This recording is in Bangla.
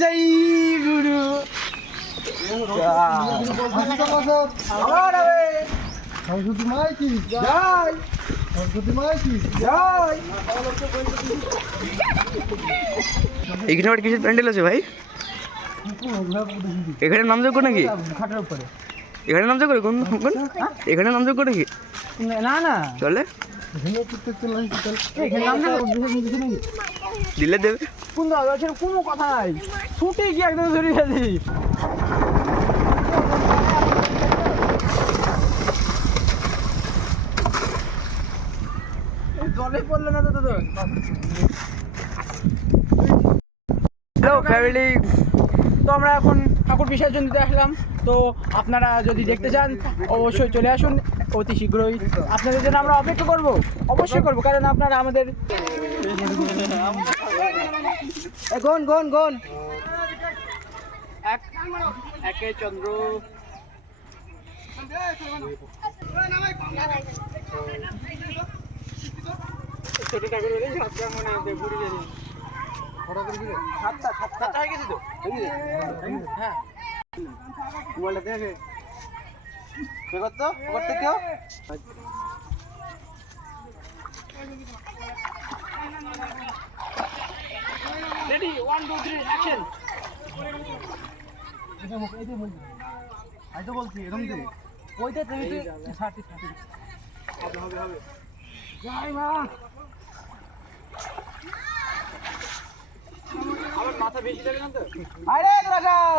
জয় গুরু সরস্বতী মাইকি জয়, সরস্বতী মাইকি জয়। এখানে আবার কিসের প্যান্ডেল আছে ভাই? এখানে নামযোগ্য নাকি? খাটের উপরে। এখানে নামযোগ্য কোন কোন এখানে নামযোগ্য নাকি? না না, চলে এখানে নাম না দিলে দেবে। কোন দাদা কোনো কথা নাই, ছুটি কি একদম ধরে গেছি। জলে পড়লো না তো তোর। হ্যালো ফ্যামিলি, তো আমরা এখন ঠাকুর বিসর্জন দিতে আসলাম। তো আপনারা যদি দেখতে চান অবশ্যই চলে আসুন অতি শীঘ্রই। আপনাদের জন্য আমরা অপেক্ষা করব, অবশ্যই করব, কারণ আপনারা আমাদের গন গন গন একে চন্দ্র ছোট ঠাকুর বলে সাতটা মনে আছে ঘুরে গেছে। সাতটা হয়ে গেছে তো। হ্যাঁ মোবাইলটা দেখে কে করতো করতে কেউ রেডি 1 2 3 অ্যাকশন। আই তো বলছি এরকম দে ওইটা তুমি ছাড়তে ছাড়তে হবে হবে হবে। জয় মা। আমার মাথা বেশি লাগে না তো। আরে তোরা যাও।